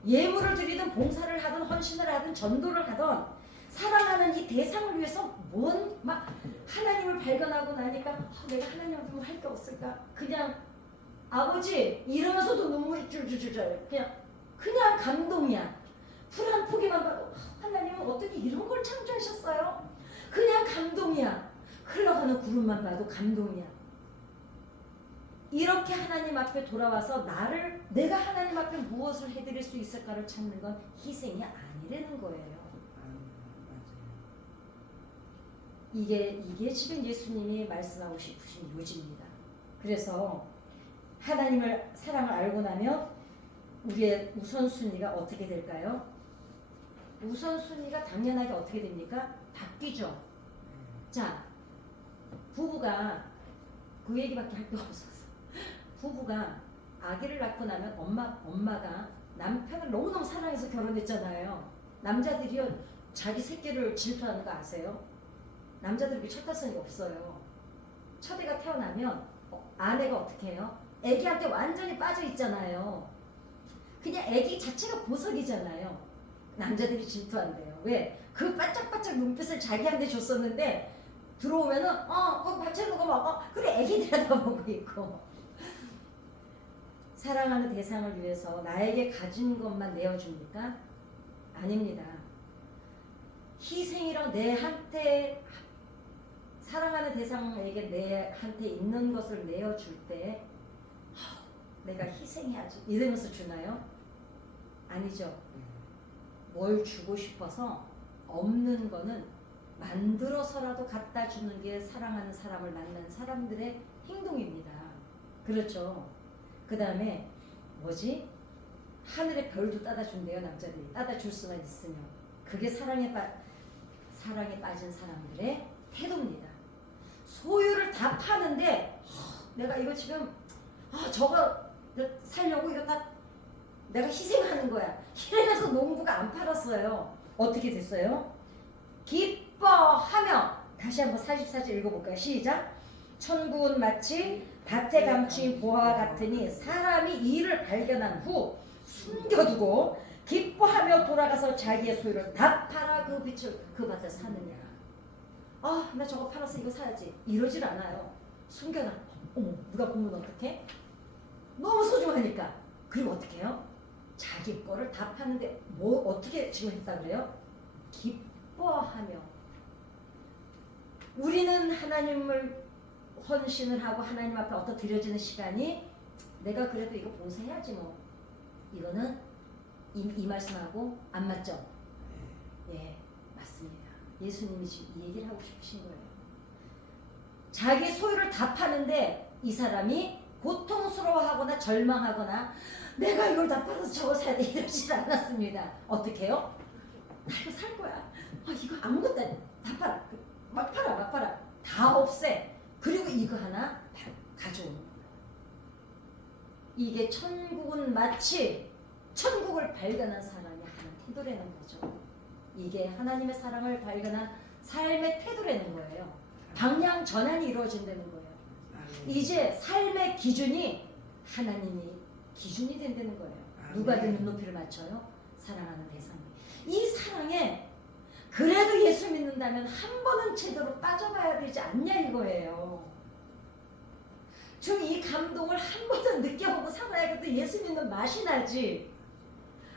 예물을 드리든 봉사를 하든 헌신을 하든 전도를 하든 사랑하는 이 대상을 위해서 막 하나님을 발견하고 나니까 내가 하나님 앞에 뭐 할 게 없을까? 그냥 아버지 이러면서도 눈물이 줄줄줄 그냥 감동이야. 풀 한 포기만 봐도 하나님은 어떻게 이런 걸 창조하셨어요? 그냥 감동이야. 흘러가는 구름만 봐도 감동이야. 이렇게 하나님 앞에 돌아와서 내가 하나님 앞에 무엇을 해드릴 수 있을까를 찾는 건 희생이 아니라는 거예요. 이게 지금 예수님이 말씀하고 싶으신 요지입니다. 그래서 하나님을 사랑을 알고 나면 우리의 우선순위가 어떻게 될까요? 우선순위가 당연하게 어떻게 됩니까? 바뀌죠. 자, 부부가 그 얘기밖에 할 게 없어서 부부가 아기를 낳고 나면 엄마가 남편을 너무너무 사랑해서 결혼했잖아요. 남자들이요 자기 새끼를 질투하는 거 아세요? 남자들이 첫 타성이 없어요. 첫 애가 태어나면 아내가 어떻게 해요? 애기한테 완전히 빠져 있잖아요. 그냥 애기 자체가 보석이잖아요. 남자들이 질투한대요. 왜? 그 반짝반짝 눈빛을 자기한테 줬었는데 들어오면은 그거 밥 채는 거 먹어. 그래 애기 들여다보고 있고. 사랑하는 대상을 위해서 나에게 가진 것만 내어줍니까? 아닙니다. 희생이랑 내한테 사랑하는 대상에게 내한테 있는 것을 내어줄 때 내가 희생해야지 이러면서 주나요? 아니죠. 뭘 주고 싶어서 없는 거는 만들어서라도 갖다 주는 게 사랑하는 사람을 만난 사람들의 행동입니다. 그렇죠. 그 다음에 뭐지? 하늘의 별도 따다 준대요. 남자들이 따다 줄 수만 있으면. 그게 사랑에 빠진 사람들의 태도입니다. 소유를 다 파는데 내가 이거 지금 저거 살려고 이거 다 내가 희생하는 거야. 이래서 농부가 안 팔았어요. 어떻게 됐어요? 기뻐하며 다시 한번 44절 읽어볼까요? 시작. 천국은 마치 밭에 감추인 보화와 같으니 사람이 이를 발견한 후 숨겨두고 기뻐하며 돌아가서 자기의 소유를 다 팔아 그 빛을 그 밭에 사느냐. 나 저거 팔아서 이거 사야지. 이러질 않아요. 숨겨놔. 어머, 누가 보면 어떡해? 너무 소중하니까. 그리고 어떻게 해요? 자기 거를 다 파는데 뭐 어떻게 지금 했다 그래요? 기뻐하며. 우리는 하나님을 헌신을 하고 하나님 앞에 어떤 드려지는 시간이 내가 그래도 이거 봉사해야지 뭐. 이거는 이 말씀하고 안 맞죠? 예, 맞습니다. 예수님이 지금 이 얘기를 하고 싶으신 거예요. 자기 소유를 다 파는데 이 사람이 고통스러워하거나 절망하거나 내가 이걸 다 팔아서 저거 사야 돼 이러지 않았습니다. 어떻게 해요? 나 이거 살 거야. 이거 아무것도 아니야. 다 팔아. 막 팔아. 다 없애. 그리고 이거 하나 가져오는 거예요. 이게 천국은 마치 천국을 발견한 사람이 하는 태도라는 거죠. 이게 하나님의 사랑을 발견한 삶의 태도라는 거예요. 방향 전환이 이루어진다는 거예요. 이제 삶의 기준이 하나님이 기준이 된다는 거예요. 누가 그 눈높이를 맞춰요? 사랑하는 대상이. 이 사랑에 그래도 예수 믿는다면 한 번은 제대로 빠져봐야 되지 않냐 이거예요. 좀 이 감동을 한 번은 느껴보고 살아야겠다. 예수 믿는 맛이 나지.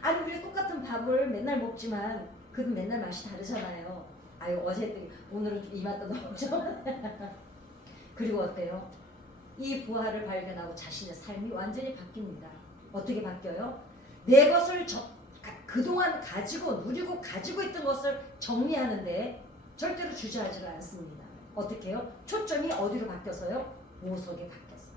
아니 우리 똑같은 밥을 맨날 먹지만 그래도 맨날 맛이 다르잖아요. 어제 했더니 오늘은 이 맛도 너무죠. 그리고 어때요? 이 부활을 발견하고 자신의 삶이 완전히 바뀝니다. 어떻게 바뀌어요? 내 것을 그동안 누리고 가지고 있던 것을 정리하는데 절대로 주저하지 않습니다. 어떻게 해요? 초점이 어디로 바뀌어서요? 보석에 바뀌었어요.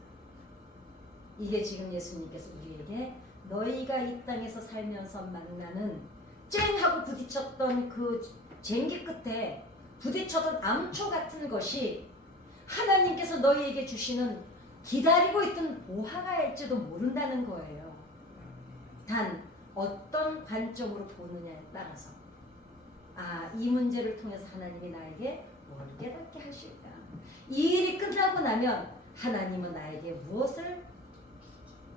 이게 지금 예수님께서 우리에게 너희가 이 땅에서 살면서 만나는 쨍하고 부딪혔던 그 쟁기 끝에 부딪혔던 암초 같은 것이 하나님께서 너희에게 주시는 기다리고 있던 보화가일지도 모른다는 거예요. 단 어떤 관점으로 보느냐에 따라서 이 문제를 통해서 하나님이 나에게 뭘 깨닫게 하실까? 이 일이 끝나고 나면 하나님은 나에게 무엇을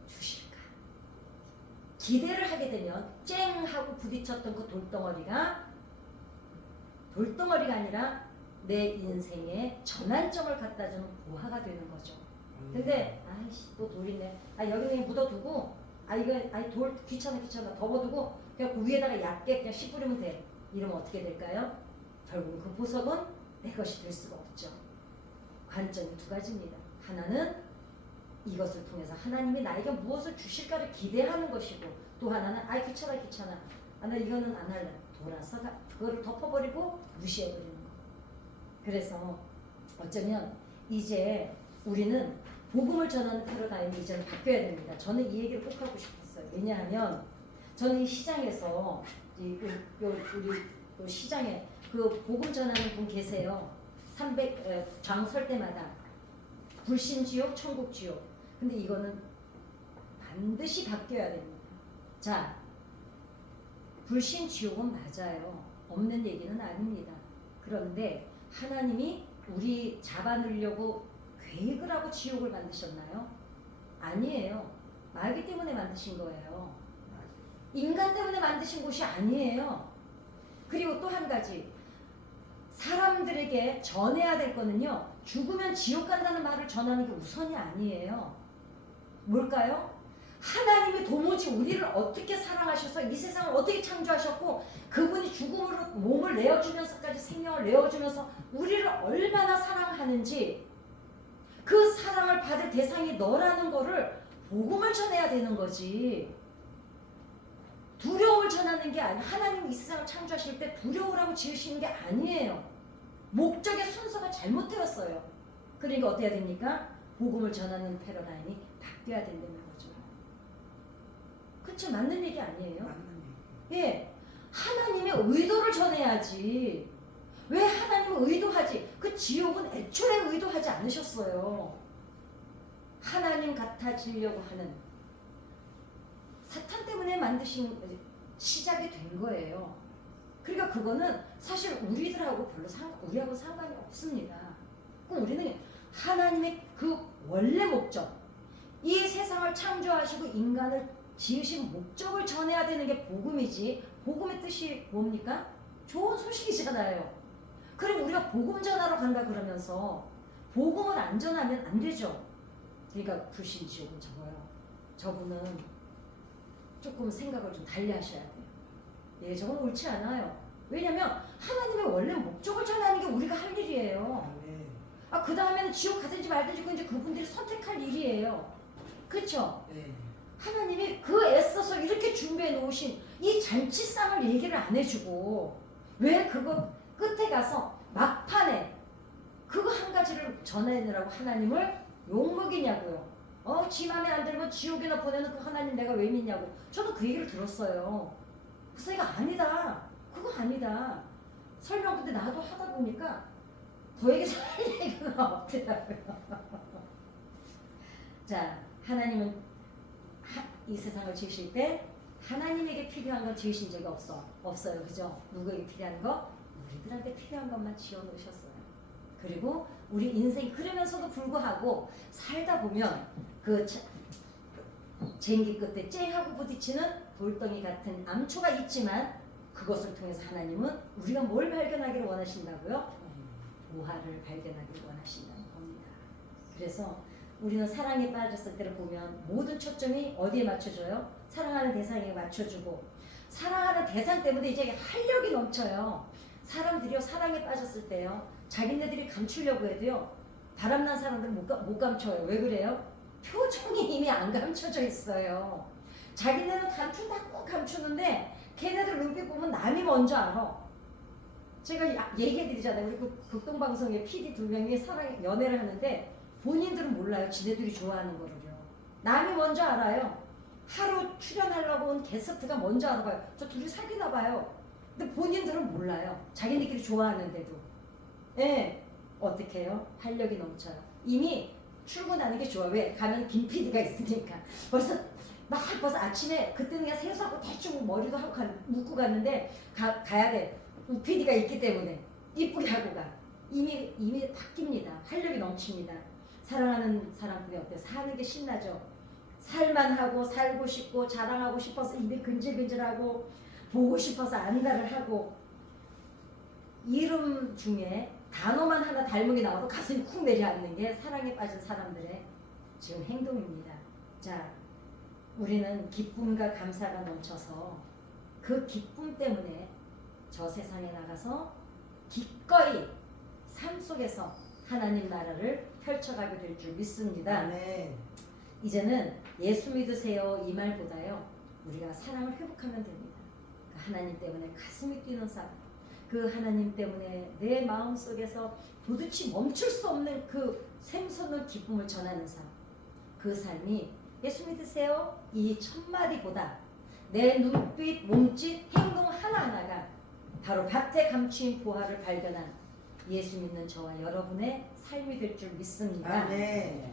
주실까? 기대를 하게 되면 쨍 하고 부딪혔던 그 돌덩어리가 아니라 내 인생의 전환점을 갖다 주는 보화가 되는 거죠. 근데 또 돌이네. 여기는 묻어두고 돌 귀찮아 덮어두고 그냥 그 위에다가 얇게 그냥 씨 뿌리면 돼. 이러면 어떻게 될까요? 결국 그 보석은 내 것이 될 수가 없죠. 관점이 두 가지입니다. 하나는 이것을 통해서 하나님이 나에게 무엇을 주실까를 기대하는 것이고, 또 하나는 귀찮아 나 이거는 안 할래. 돌아서 그거를 덮어버리고 무시해버리는 거. 그래서 어쩌면 이제 우리는 복음을 전하는 패러다임이 이제는 바뀌어야 됩니다. 저는 이 얘기를 꼭 하고 싶었어요. 왜냐하면 저는 이 시장에서 우리 시장에 그 복음 전하는 분 계세요. 장 설 때마다 불신지옥, 천국지옥. 근데 이거는 반드시 바뀌어야 됩니다. 자, 불신지옥은 맞아요. 없는 얘기는 아닙니다. 그런데 하나님이 우리 잡아넣으려고 계획을 하고 지옥을 만드셨나요? 아니에요. 마귀 때문에 만드신 거예요. 인간 때문에 만드신 곳이 아니에요. 그리고 또 한 가지, 사람들에게 전해야 될 거는요, 죽으면 지옥 간다는 말을 전하는 게 우선이 아니에요. 뭘까요? 하나님이 도무지 우리를 어떻게 사랑하셔서 이 세상을 어떻게 창조하셨고, 그분이 죽음으로 몸을 내어주면서까지 생명을 내어주면서 우리를 얼마나 사랑하는지, 그 사랑을 받을 대상이 너라는 거를 복음을 전해야 되는 거지. 두려움을 전하는 게 아니에요. 하나님이 이 세상을 창조하실 때 두려우라고 지으시는 게 아니에요. 목적의 순서가 잘못되었어요. 그러니까 어때야 됩니까? 복음을 전하는 패러다임이 바뀌어야 된다는 거죠. 그쵸? 맞는 얘기 아니에요? 맞는 얘기. 예, 하나님의 의도를 전해야지. 왜 하나님은 의도하지? 그 지옥은 애초에 의도하지 않으셨어요. 하나님 같아지려고 하는, 사탄 때문에 만드신, 시작이 된 거예요. 그러니까 그거는 사실 우리하고 상관이 없습니다. 그럼 우리는 하나님의 그 원래 목적, 이 세상을 창조하시고 인간을 지으신 목적을 전해야 되는 게 복음이지. 복음의 뜻이 뭡니까? 좋은 소식이잖아요. 그럼 우리가 복음 전하러 간다 그러면서 복음을 안 전하면 안 되죠. 그러니까 불신지옥은 적어요. 저분은 조금 생각을 좀 달리 하셔야 돼요. 예, 저건 옳지 않아요. 왜냐면 하나님의 원래 목적을 전하는 게 우리가 할 일이에요. 네. 그 다음에는 지옥 가든지 말든지 그건 이제 그분들이 선택할 일이에요. 그렇죠? 네. 하나님이 그 애써서 이렇게 준비해 놓으신 이 잔치상을 얘기를 안 해주고 왜 그거 끝에 가서 막판에 그거 한 가지를 전해내라고 하나님을 욕먹이냐고요. 지 맘에 안 들면 지옥이나 보내는 그 하나님 내가 왜 믿냐고. 저도 그 얘기를 들었어요. 그래서 이거 아니다. 그거 아니다. 설명 근데 나도 하다 보니까 더 얘기할 얘기가 없더라고요. 자, 하나님은 이 세상을 지으실 때 하나님에게 필요한 건 지으신 적이 없어요. 그죠? 누구에게 필요한 거? 우리들한테 필요한 것만 지어 놓으셨어요. 그리고 우리 인생이 그러면서도 불구하고 살다 보면 그 쟁기 끝에 쨍하고 부딪히는 돌덩이 같은 암초가 있지만 그것을 통해서 하나님은 우리가 뭘 발견하기를 원하신다고요? 보화를 발견하기를 원하신다는 겁니다. 그래서 우리는 사랑에 빠졌을 때를 보면 모든 초점이 어디에 맞춰줘요? 사랑하는 대상에 맞춰주고, 사랑하는 대상 때문에 이제 활력이 넘쳐요. 사람들이요, 사랑에 빠졌을 때요, 자기네들이 감추려고 해도요, 바람난 사람들은 못 감춰요. 왜 그래요? 표정이 이미 안 감춰져 있어요. 자기네는 감춘다고 감추는데 걔네들 눈빛 보면 남이 먼저 알아. 제가 얘기해드리잖아요. 우리 그 극동방송의 PD 2명이 연애를 하는데 본인들은 몰라요. 지네들이 좋아하는 거를요. 남이 먼저 알아요. 하루 출연하려고 온 게스트가 먼저 알아봐요. 저 둘이 사귀나 봐요. 근데 본인들은 몰라요. 자기네끼리 좋아하는데도. 예, 어떻게 해요? 활력이 넘쳐요. 이미 출근하는 게 좋아. 왜? 가면 김 PD가 있으니까. 벌써 아침에 그때는 그냥 세수하고 대충 머리도 하고 묶고 갔는데 가야 돼. 우 PD가 있기 때문에 이쁘게 하고 가. 이미 바뀝니다. 활력이 넘칩니다. 사랑하는 사람들이 어때요? 사는 게 신나죠. 살만하고 살고 싶고 자랑하고 싶어서 입이 근질근질하고 보고 싶어서 안가를 하고, 이름 중에 단어만 하나 닮은 게 나와도 가슴이 쿵 내려앉는 게 사랑에 빠진 사람들의 지금 행동입니다. 자, 우리는 기쁨과 감사가 넘쳐서 그 기쁨 때문에 저 세상에 나가서 기꺼이 삶 속에서 하나님 나라를 펼쳐가게 될 줄 믿습니다. 네. 이제는 예수 믿으세요 이 말보다요, 우리가 사랑을 회복하면 됩니다. 그 하나님 때문에 가슴이 뛰는 삶, 그 하나님 때문에 내 마음속에서 도대체 멈출 수 없는 그 샘솟는 기쁨을 전하는 삶, 그 삶이 예수 믿으세요 이 첫마디보다 내 눈빛, 몸짓, 행동 하나하나가 바로 밭에 감추인 보화를 발견한 예수 믿는 저와 여러분의 삶이 될 줄 믿습니다. 네.